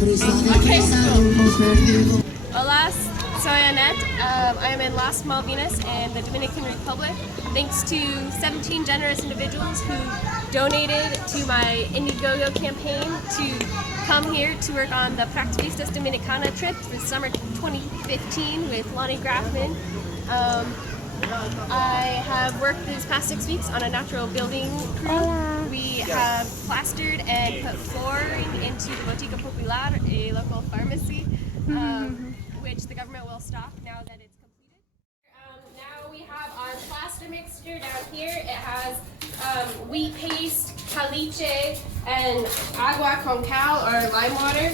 Okay. Hola, soy Annette. I am in Las Malvinas in the Dominican Republic. Thanks to 17 generous individuals who donated to my Indiegogo campaign to come here to work on the Practivistas Dominicana trip for summer 2015 with Lonnie Graffman. I have worked these past 6 weeks on a natural building crew. We have plastered and put flooring into the Botica Popular, a local pharmacy, which the government will stop now that it's completed. Now we have our plaster mixture down here. It has wheat paste, caliche, and agua con cal, or lime water.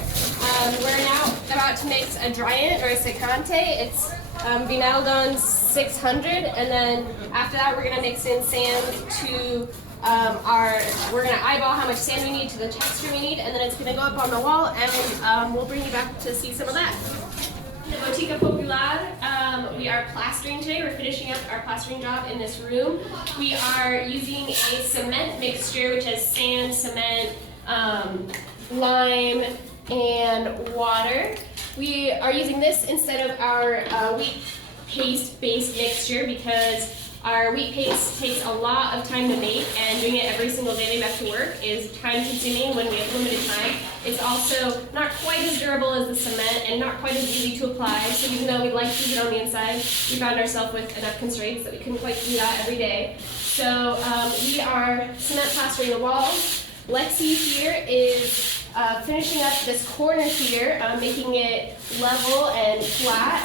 We're now about to mix a dryant, or a secante. It's Vinaldon 600, and then after that we're going to mix in sand to we're going to eyeball how much sand we need to the texture we need, and then it's going to go up on the wall, and we'll bring you back to see some of that. The Botica Popular, we are plastering today. We're finishing up our plastering job in this room. We are using a cement mixture, which has sand, cement, lime, and water. We are using this instead of our wheat paste-based mixture because our wheat paste takes a lot of time to make, and doing it every single day back to work is time-consuming when we have limited time. It's also not quite as durable as the cement and not quite as easy to apply, so even though we'd like to use it on the inside, we found ourselves with enough constraints that we couldn't quite do that every day. So we are cement plastering the walls. Lexi here is finishing up this corner here, making it level and flat.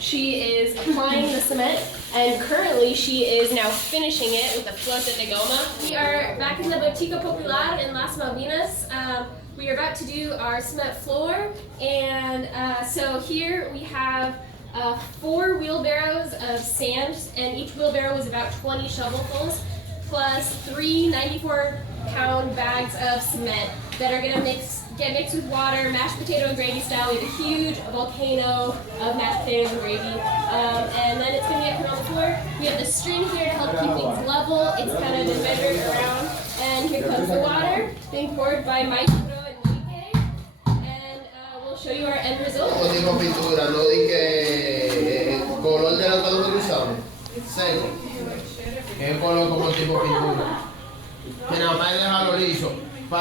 She is applying the cement, and currently she is now finishing it with a flota de goma. We are back in the Botica Popular in Las Malvinas. We are about to do our cement floor, and so here we have 4 wheelbarrows of sand, and each wheelbarrow is about 20 shovelfuls, plus 3 94-pound bags of cement that are going to get mixed with water, mashed potato and gravy style. We have a huge volcano of mashed potatoes and gravy, and then it's going to get put on the floor. We have the string here to help keep things level. It's kind of been measured around, and here comes the water being poured by Maestro and Enrique, and we'll show you our end result. Digo pintura, no di que color de la que usamos, seco, que es color como tipo pintura, que nada más dejarlo liso. And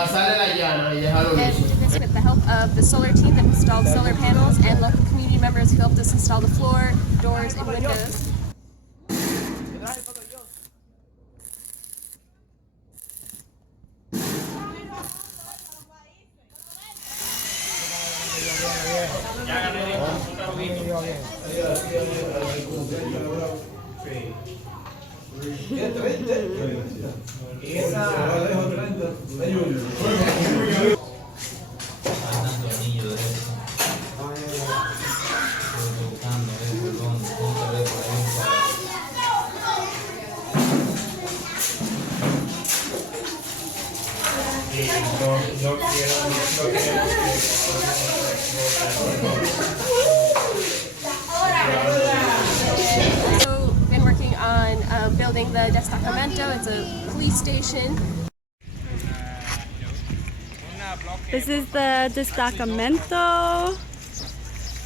with the help of the solar team that installed solar panels and local community members who helped us install the floor, doors, and windows. Been working on building the destacamento. It's a police station. This is the destacamento.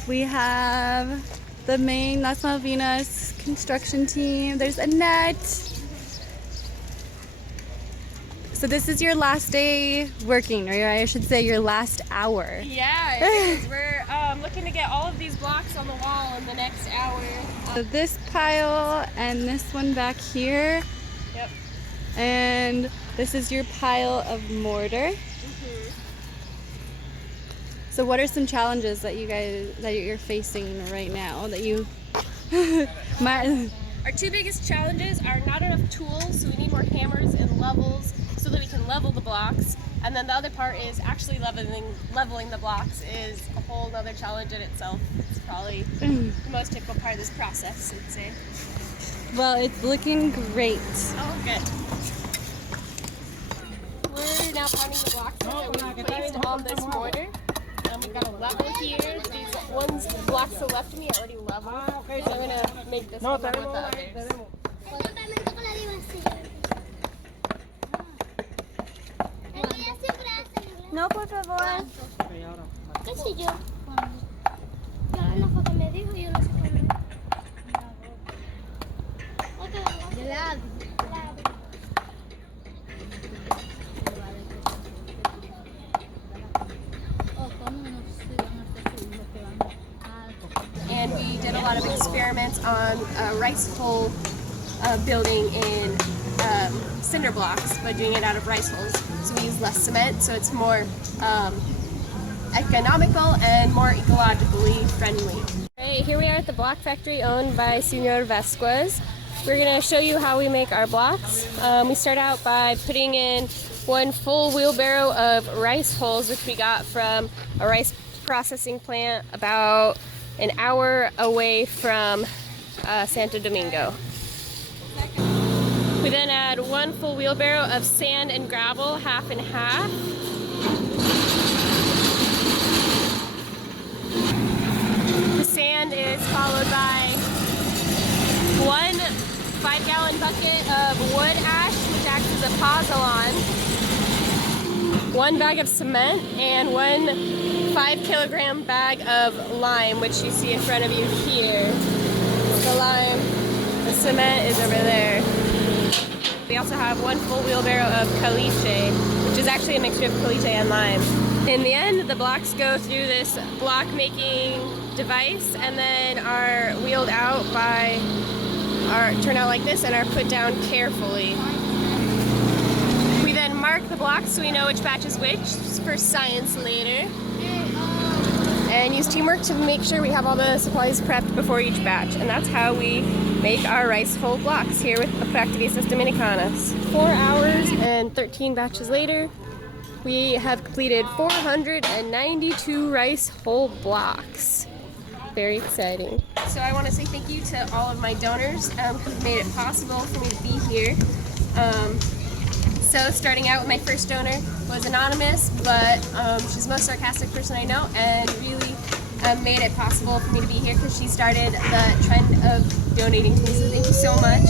We have the main Las Malvinas construction team. There's Annette. So this is your last day working, or I should say your last hour. Yeah, it is. We're looking to get all of these blocks on the wall in the next hour. So this pile and this one back here. Yep. And this is your pile of mortar. So what are some challenges that you're facing right now that you Our 2 biggest challenges are not enough tools, so we need more hammers and levels so that we can level the blocks. And then the other part is actually leveling the blocks is a whole other challenge in itself. It's probably the most difficult part of this process, I'd say. Well, it's looking great. Oh, good. We're now pounding the blocks that we placed on this mortar. We've got a level here. These blocks to the left of me are already level. So I'm going to make this one level with the others. No, por favor. ¿Qué sé yo? Yo una foto me dijo y yo no sé qué. De lado. And we did a lot of experiments on rice hole building in cinder blocks, but doing it out of rice holes. So we use less cement, so it's more economical and more ecologically friendly. Right, here we are at the block factory owned by Senor Vasquez. We're going to show you how we make our blocks. We start out by putting in one full wheelbarrow of rice hulls, which we got from a rice processing plant about an hour away from Santo Domingo. We then add one full wheelbarrow of sand and gravel, half and half. The sand is followed by one 5-gallon bucket of wood ash, which acts as a pozzolon, one bag of cement, and one 5-kilogram bag of lime, which you see in front of you here. The lime, the cement is over there. We also have one full wheelbarrow of caliche, which is actually a mixture of caliche and lime. In the end, the blocks go through this block making device and then are wheeled out by turn out like this and are put down carefully. We then mark the blocks so we know which batch is which for science later. And use teamwork to make sure we have all the supplies prepped before each batch. And that's how we make our rice hull blocks here with the Practivistas Dominicanas. 4 hours and 13 batches later, we have completed 492 rice hull blocks. Very exciting. So I want to say thank you to all of my donors who've made it possible for me to be here. So starting out with my first donor was anonymous, but she's the most sarcastic person I know and really made it possible for me to be here because she started the trend of donating to me, so thank you so much.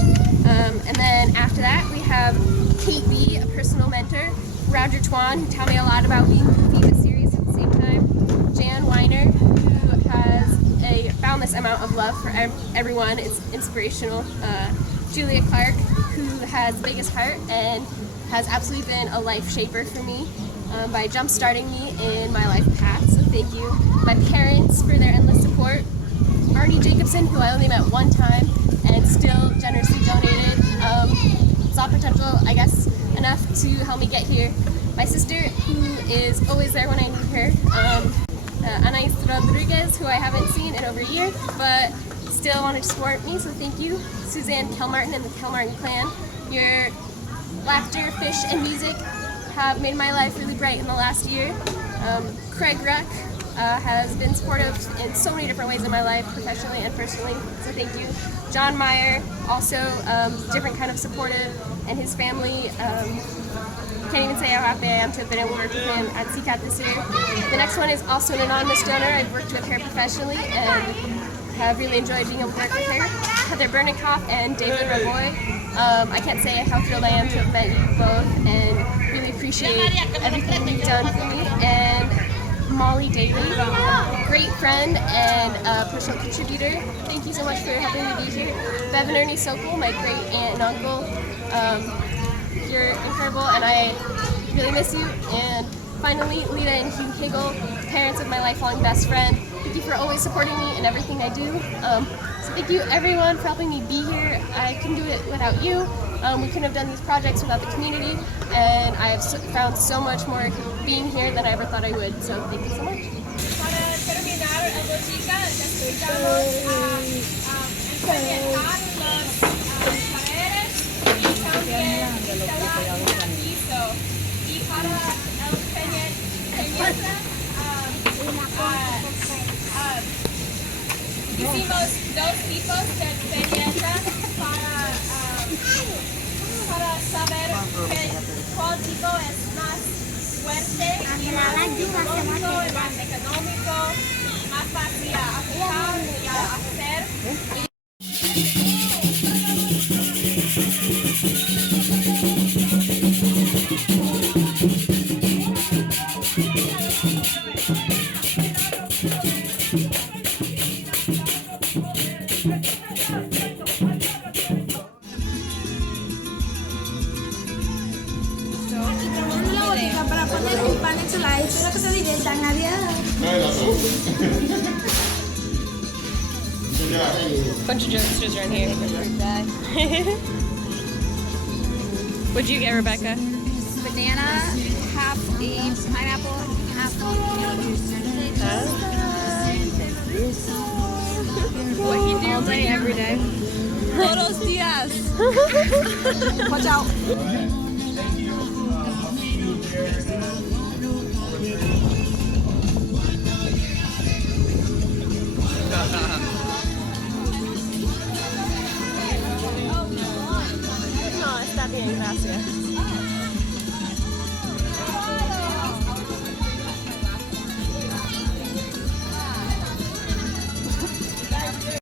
And then after that we have Kate B, a personal mentor, Roger Twan, who taught me a lot about being goofy but serious at the same time, Jan Weiner, who has a boundless amount of love for everyone, it's inspirational, Julia Clark, who has the biggest heart and has absolutely been a life shaper for me by jump-starting me in my life path, so thank you. My parents for their endless support. Arnie Jacobson, who I only met one time and still generously donated. Saw potential, I guess, enough to help me get here. My sister, who is always there when I need her. Anais Rodriguez, who I haven't seen in over a year, but still wanted to support me, so thank you. Suzanne Kelmartin and the Kelmartin clan. Your laughter, fish, and music have made my life really bright in the last year. Craig Ruck has been supportive in so many different ways in my life, professionally and personally, so thank you. John Meyer, also different kind of supportive, and his family. Can't even say how happy I am to have been able to work with him at CCAT this year. The next one is also an anonymous donor. I've worked with her professionally and have really enjoyed being able to work with her. Heather Bernikoff and David Raboy. I can't say how thrilled I am to have met you both and really appreciate everything you've done for me. And Molly Daly, a great friend and a personal contributor. Thank you so much for helping me be here. Bev and Ernie Sokol, my great aunt and uncle. You're incredible and I really miss you. And finally, Lita and Hugh Higgle, parents of my lifelong best friend. Thank you for always supporting me in everything I do. So thank you everyone for helping me be here. I couldn't do it without you. We couldn't have done these projects without the community, and I have found so much more being here than I ever thought I would. So thank you so much. Para terminar, Botica, necesitamos empaquetar las paredes y también instalar un piso. Y para el peñeta, hicimos 2 tipos de peñeta para saber cuál tipo es más fuerte y más económico, más fácil a aplicar y a hacer. Una botica para poner un pan hecho la espero que se diviertan. Adiós. Bunch of jokesters around here. What'd you get, Rebecca? Banana, half a pineapple, half a what you do all day, every day. Todos días. Watch out.